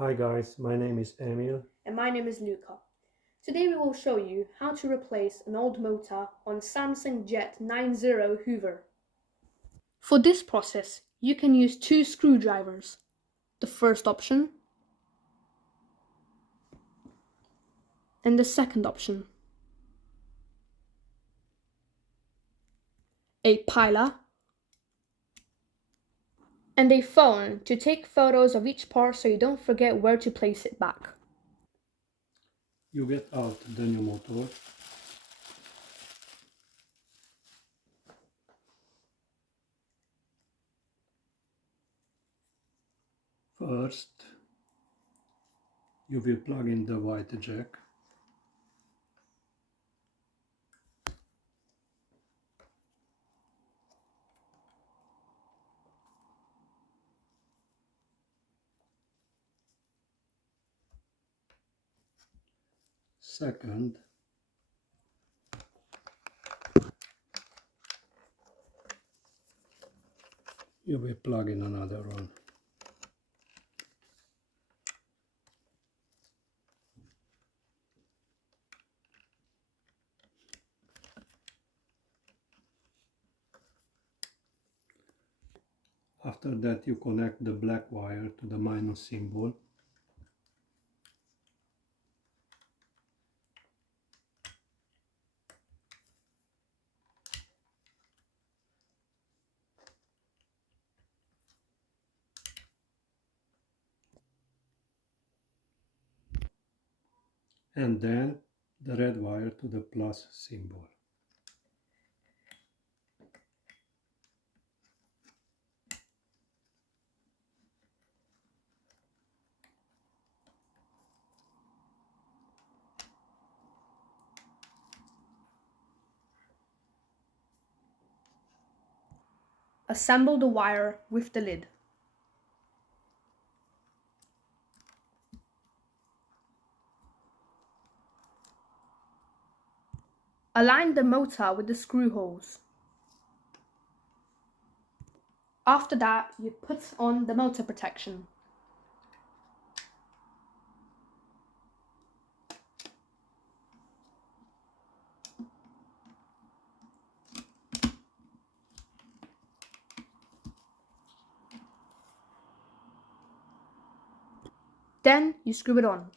Hi guys, my name is Emil. And my name is Luca. Today we will show you how to replace an old motor on Samsung Jet 90 Hoover. For this process, you can use two screwdrivers. The first option and the second option. A pilot and a phone to take photos of each part so you don't forget where to place it back. You get out the new motor. First, you will plug in the white jack. Second, you will plug in another one. After that, you connect the black wire to the minus symbol. And then the red wire to the plus symbol. Assemble the wire with the lid. Align the motor with the screw holes. After that, you put on the motor protection. Then you screw it on.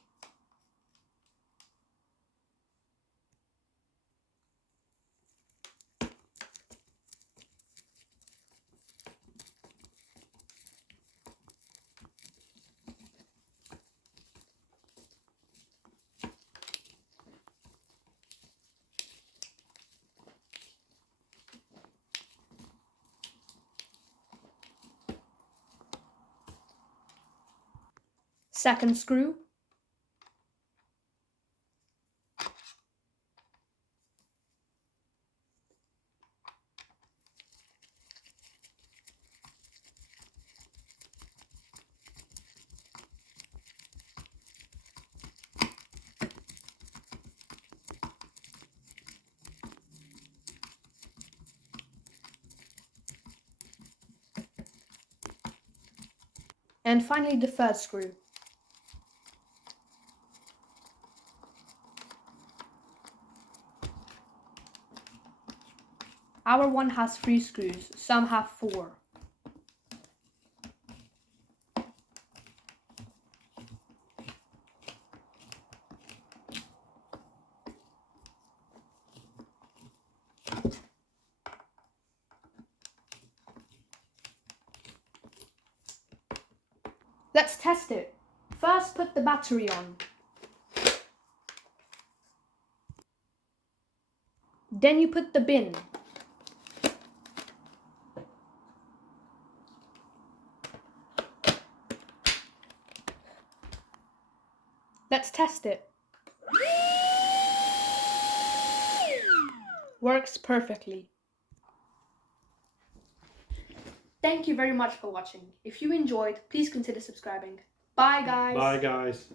Second screw. And finally the third screw. Our one has 3 screws, some have 4. Let's test it. First put the battery on. Then you put the bin. Let's test it. Works perfectly. Thank you very much for watching. If you enjoyed, please consider subscribing. Bye guys. Bye guys.